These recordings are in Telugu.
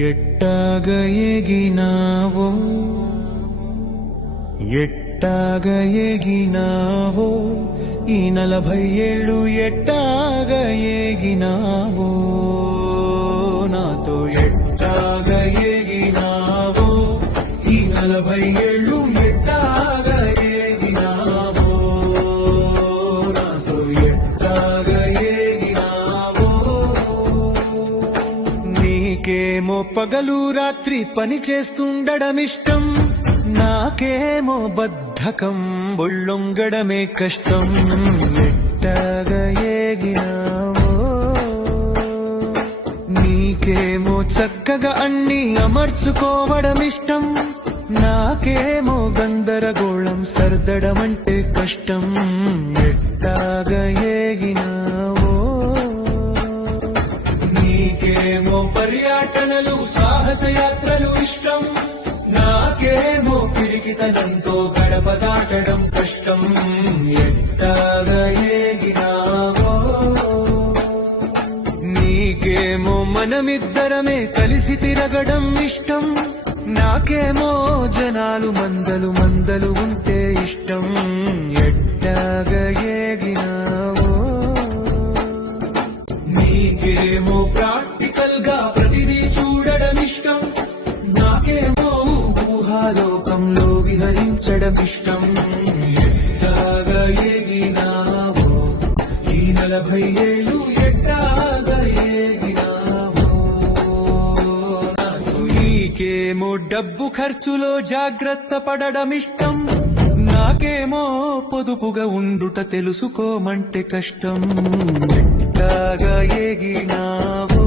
ఎట్టాగ ఎగినావో ఎట్టాగ ఎగినావో ఈ 40 ఏళ్ళు ఎట్టాగ ఎగినావో నాతో ఎట్టాగ ఎగినావో ఈ 40 ఏళ్ళు ఎట్టాగ ఎగినావో నాతో ఎట్టాగ ఎగినావో నీకేమో పగలు రాత్రి పని చేస్తుండడమిష్టం నాకేమో బద్ధకం ఒళ్ళొంగడమే కష్టం ఎట్టాగ ఎగినావో నీకేమో చక్కగా అన్ని అమర్చుకోవడమిష్టం నాకేమో గందరగోళం సర్దడమంటే కష్టం ఎట్టాగ ఎగినావో నీకేమో పర్యటనలు సాహసయాత్రలు ఇష్టం నాకేమో పిరికితనంతో గడప దాటడం కష్టం ఎట్టాగ ఎగినావో నీకేమో మనమిద్దరమే కలిసి తిరగడం ఇష్టం నాకేమో జనాలు మందలు ఉంటే ఇష్టం ఎట్టాగ ఎగినావో నీకేమో ప్రాక్టికల్ గా ప్రతిదీ చూడడం ఇష్టం నాకేమో ఊహాలోకంలో విహరించడం ఇష్టం ఎట్టాగ ఎగినావో ఈ 40 ఏళ్ళు ఎట్టాగ ఎగినావో నీకేమో డబ్బు ఖర్చులో జాగ్రత్త పడడం ఇష్టం నాకేమో పొదుపుగా ఉండుట తెలుసుకోమంటే కష్టం ఎట్టాగ ఎగినావో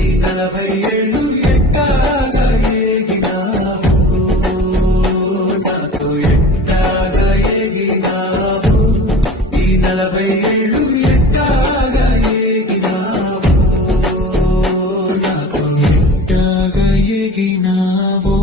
ఈ 40 ఏళ్ళు ఎట్టాగ ఎగినావో నాతో ఎట్టాగ ఎగినావో ఈ 40 ఏళ్ళు ఎట్టాగ ఎగినావో నాతో ఎట్టాగ ఎగినావో